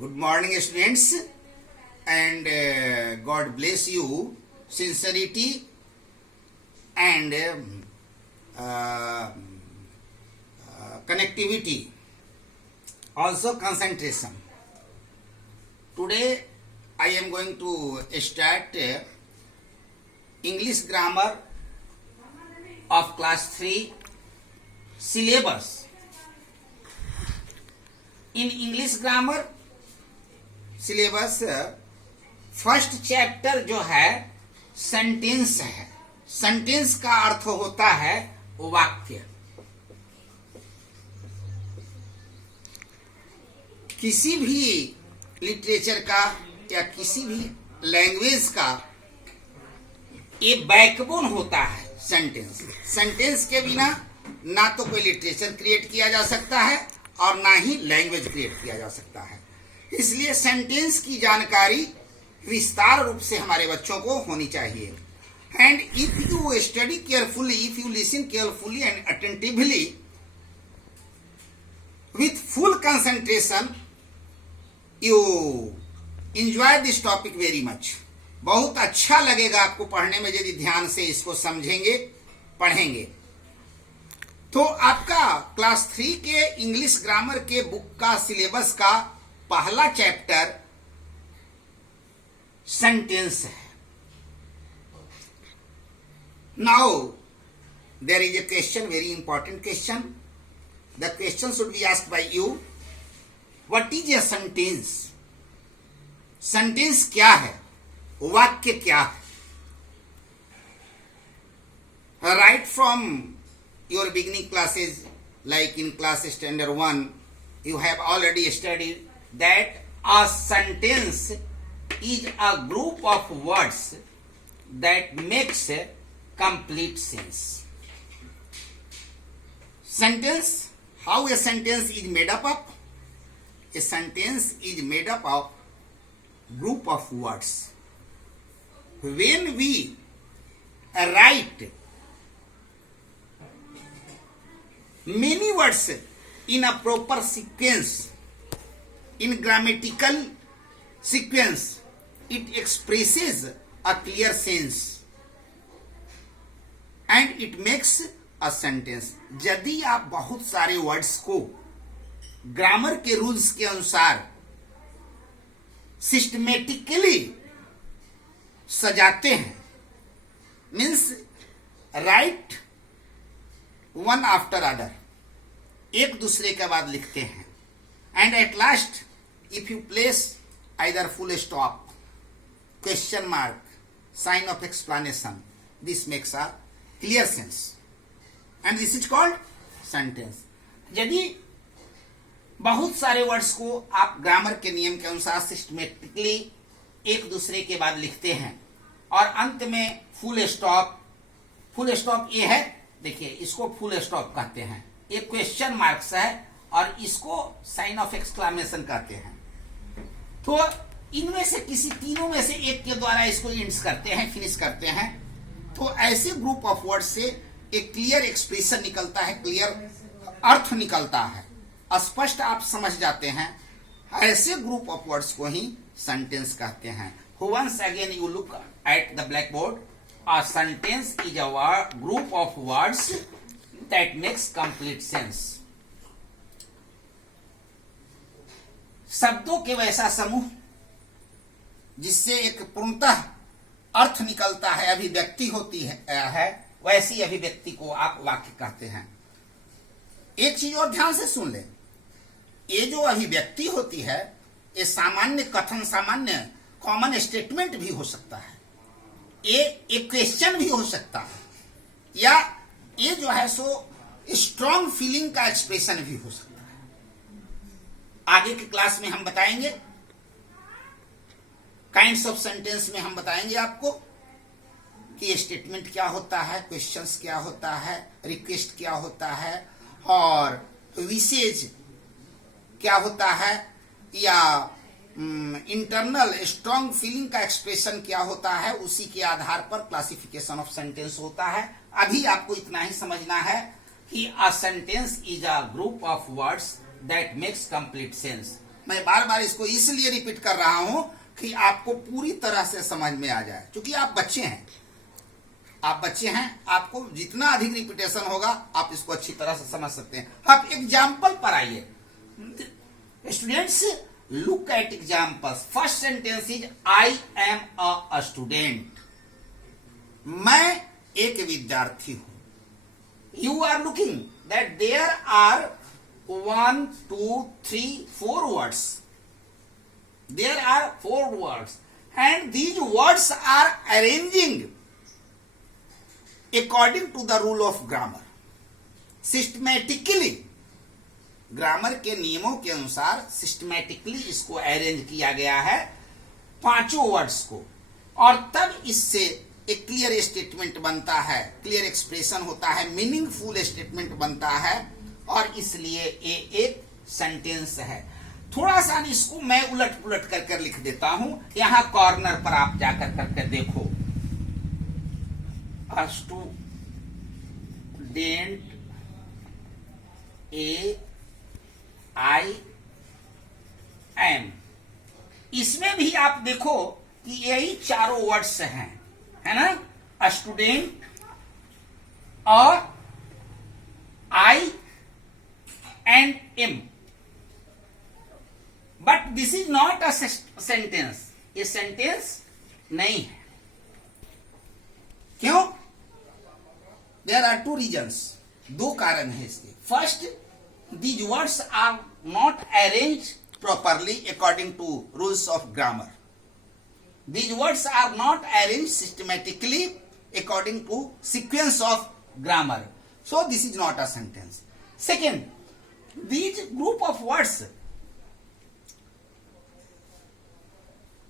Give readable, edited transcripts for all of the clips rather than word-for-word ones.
Good morning, students, and God bless you. Sincerity and connectivity, also concentration. Today, I am going to start English grammar of class 3 syllabus. In English grammar syllabus first chapter जो है sentence है. Sentence का अर्थ होता है वाक्य. किसी भी literature का या किसी भी लैंग्वेज का ये बैकबोन होता है सेंटेंस. सेंटेंस के बिना ना तो कोई लिटरेचर क्रिएट किया जा सकता है और ना ही लैंग्वेज क्रिएट किया जा सकता है. इसलिए सेंटेंस की जानकारी विस्तार रूप से हमारे बच्चों को होनी चाहिए. And if you study carefully, if you listen carefully and attentively with full concentration, you enjoy this topic very much. बहुत अच्छा लगेगा आपको पढ़ने में यदि ध्यान से इसको समझेंगे, पढ़ेंगे. तो आपका क्लास 3 के इंग्लिश ग्रामर के बुक का सिलेबस का पहला चैप्टर सेंटेंस है. Now there is a question, very important question. The question should be asked by you. What is a sentence? Sentence क्या है? वाक्य क्या है? Right from your beginning classes, like in class standard 1, you have already studied that a sentence is a group of words that makes a complete sense. Sentence, how a sentence is made up of? A sentence is made up of group of words. When we write many words in a proper sequence, in grammatical sequence, it expresses a clear sense and it makes a sentence. यदि आप बहुत सारे words को grammar के rules के अनुसार systematically सजाते हैं, means right one after other, एक दूसरे के बाद लिखते हैं, and at last if you place either full stop, question mark, sign of explanation, this makes a clear sense and this is called sentence. यदि बहुत सारे वर्ड्स को आप ग्रामर के नियम के अनुसार सिस्टमेटिकली एक दूसरे के बाद लिखते हैं और अंत में फुल स्टॉप, फुल स्टॉप ये है, देखिए इसको फुल स्टॉप कहते हैं, ये क्वेश्चन मार्क्स है और इसको साइन ऑफ एक्सक्लामेशन कहते हैं. तो इनमें से किसी तीनों में से एक के द्वारा इसको इंड्स करते हैं, फिनिश करते हैं. तो ऐसे ग्रुप ऑफ वर्ड से एक क्लियर एक्सप्रेशन निकलता है, क्लियर अर्थ निकलता है, स्पष्ट आप समझ जाते हैं. ऐसे ग्रुप ऑफ वर्ड्स को ही सेंटेंस कहते हैं. Once again you look at the blackboard. A sentence is a group of words that makes complete sense. शब्दों के वैसा समूह जिससे एक पूर्णतः अर्थ निकलता है, अभिव्यक्ति होती है, वैसी अभिव्यक्ति को आप वाक्य कहते हैं. एक चीज और ध्यान से सुन लें, ये जो अभिव्यक्ति होती है ये सामान्य कथन, सामान्य कॉमन स्टेटमेंट भी हो सकता है, ये एक क्वेश्चन भी हो सकता है, या ये जो है सो स्ट्रॉन्ग फीलिंग का एक्सप्रेशन भी हो सकता है. आगे की क्लास में हम बताएंगे, काइंड्स ऑफ सेंटेंस में हम बताएंगे आपको कि स्टेटमेंट क्या होता है, क्वेश्चंस क्या होता है, रिक्वेस्ट क्या होता है और विशेष क्या होता है, या इंटरनल स्ट्रॉन्ग फीलिंग का एक्सप्रेशन क्या होता है. उसी के आधार पर क्लासिफिकेशन ऑफ सेंटेंस होता है. अभी आपको इतना ही समझना है कि a sentence is a group of words that makes complete sense. मैं बार बार इसको इसलिए रिपीट कर रहा हूं कि आपको पूरी तरह से समझ में आ जाए, क्योंकि आप बच्चे हैं, आपको जितना अधिक रिपीटेशन होगा आप इसको अच्छी तरह से समझ सकते हैं। आप एग्जाम्पल पर आइए। Students, look at examples. First sentence is I am a student. मैं एक विद्यार्थी हूं। You are looking that there are 1 2 3 4 words. There are 4 words and these words are arranging according to the rule of grammar. Systematically, grammar के नियमों के अनुसार systematically इसको arrange किया गया है 5 वर्ड्स को, और तब इससे एक क्लियर स्टेटमेंट बनता है, क्लियर एक्सप्रेशन होता है, मीनिंगफुल स्टेटमेंट बनता है, और इसलिए ये एक सेंटेंस है। थोड़ा सा इसको मैं उलट पुलट कर लिख देता हूं। यहां कॉर्नर पर आप जाकर करके देखो, स्टूडेंट आई एम, इसमें भी आप देखो कि यही चारों वर्ड्स हैं, है ना, स्टूडेंट और I and am. But this is not a sentence, ये सेंटेंस नहीं है। क्यों? देयर आर 2 रीजन्स, 2 कारण है इसके। First, these words are not arranged properly according to rules of grammar. These words are not arranged systematically according to sequence of grammar. So this is not a sentence. Second, these group of words,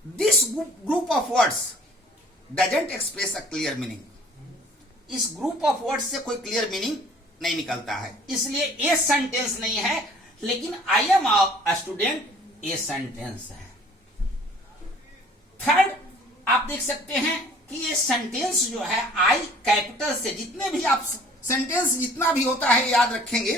this group of words doesn't express a clear meaning. इस group of words से कोई clear meaning नहीं निकलता है, इसलिए ये sentence नहीं है। लेकिन आई एम अ स्टूडेंट ये सेंटेंस है। थर्ड, आप देख सकते हैं कि ये सेंटेंस जो है आई कैपिटल से, जितने भी आप सेंटेंस जितना भी होता है याद रखेंगे,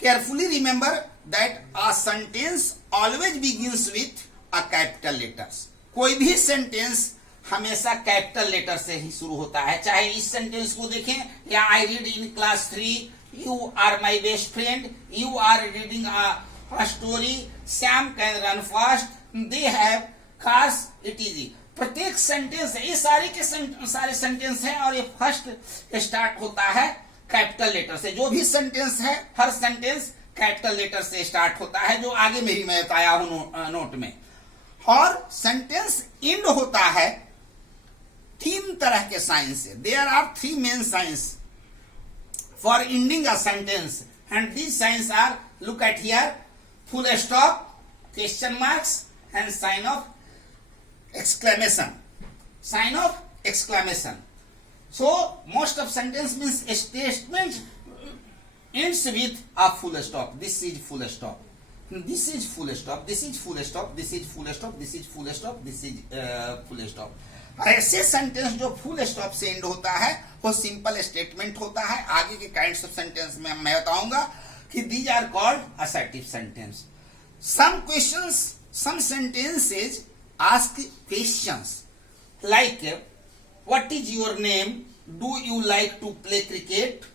carefully remember that a sentence always begins with a capital letters. कोई भी सेंटेंस हमेशा कैपिटल लेटर से ही शुरू होता है। चाहे इस सेंटेंस को देखें, या I read in class 3, you are my best friend, you are reading a story, Sam can run fast, they have cars, it is. प्रत्येक सेंटेंस है, ये सारे के सारे सेंटेंस है, और ये फर्स्ट स्टार्ट होता है कैपिटल लेटर से। जो भी सेंटेंस है, हर सेंटेंस कैपिटल लेटर से स्टार्ट होता है, जो आगे में ही मैं बताया हूं नोट में। और सेंटेंस एंड होता है 3 तरह के साइन से। There are 3 main signs for ending a sentence, and these signs are, look at here, full stop, question marks, and sign of exclamation. Sign of exclamation. So most of sentence means statement ends with a full stop. This is full stop. This is full stop. This is full stop. This is full stop. This is full stop. This is full stop. ऐसे sentence जो full stop से end होता है वो simple statement होता है। आगे के काइंड्स ऑफ सेंटेंस में मैं बताऊंगा कि these are called assertive sentence. Some questions, some sentences ask questions like what is your name, do you like to play cricket.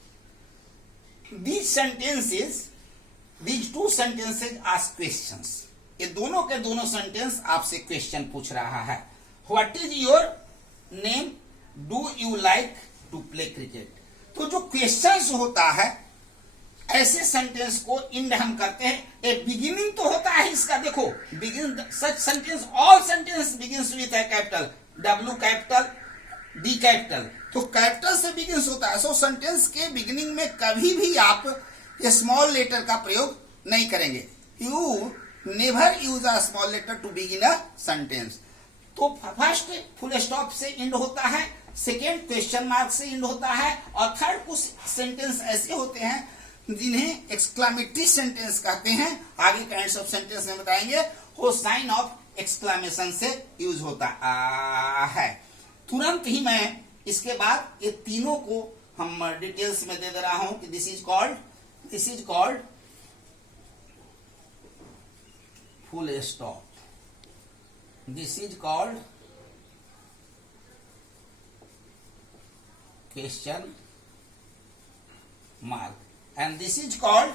These sentences, these 2 sentences ask questions. ये दोनों के दोनों sentence आपसे question पूछ रहा है। What is your name? Do you like to play cricket? तो जो क्वेश्चंस होता है, ऐसे सेंटेंस को इंड हम करते हैं। एक बिगिनिंग तो होता है इसका, देखो begin such sentence, all sentence begins with है capital, W capital, D capital, तो कैपिटल से बिगिंस होता है। सो सेंटेंस के बिगिनिंग में कभी भी आप स्मॉल लेटर का प्रयोग नहीं करेंगे। You never use a small letter to begin a sentence. तो फर्स्ट फुल स्टॉप से एंड होता है, सेकेंड क्वेश्चन मार्क से एंड होता है, और थर्ड कुछ सेंटेंस ऐसे होते हैं जिन्हें एक्सक्लामेटरी सेंटेंस कहते हैं। आगे काइंड्स ऑफ सेंटेंस में बताएंगे, वो साइन ऑफ एक्सक्लामेशन से यूज होता है। तुरंत ही मैं इसके बाद ये तीनों को हम डिटेल्स में दे रहा हूं कि this is called full stop. This is called question mark, and this is called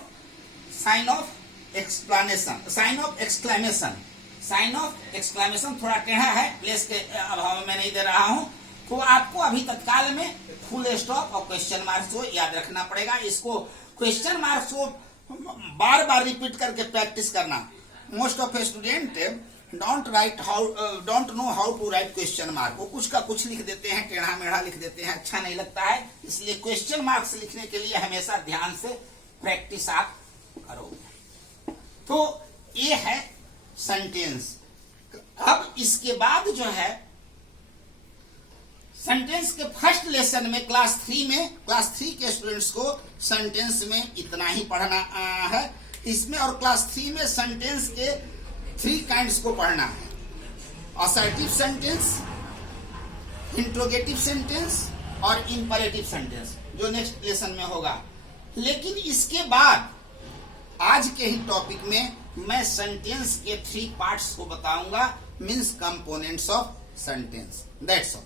sign of explanation, sign of exclamation. Sign of exclamation थोड़ा टेढ़ा है, प्लेस के अभाव में नहीं दे रहा हूं, तो आपको अभी तत्काल में फुल स्टॉप और क्वेश्चन मार्क्स को याद रखना पड़ेगा। इसको क्वेश्चन मार्क्स को बार बार रिपीट करके प्रैक्टिस करना। Most of student don't know how to write question mark. वो कुछ का कुछ लिख देते हैं, टेढ़ा मेढ़ा लिख देते हैं, अच्छा नहीं लगता है। इसलिए क्वेश्चन मार्क्स लिखने के लिए हमेशा ध्यान से प्रैक्टिस आप करोगे। तो ये है सेंटेंस। अब इसके बाद जो है सेंटेंस के फर्स्ट लेसन में क्लास 3 के स्टूडेंट्स को सेंटेंस में इतना ही पढ़ना है इसमें, और क्लास 3 में सेंटेंस के 3 काइंड्स को पढ़ना है। असर्टिव सेंटेंस, इंट्रोगेटिव सेंटेंस और इंपरेटिव सेंटेंस, जो नेक्स्ट लेसन में होगा। लेकिन इसके बाद आज के ही टॉपिक में मैं सेंटेंस के 3 पार्ट्स को बताऊंगा, means components of sentence. That's all.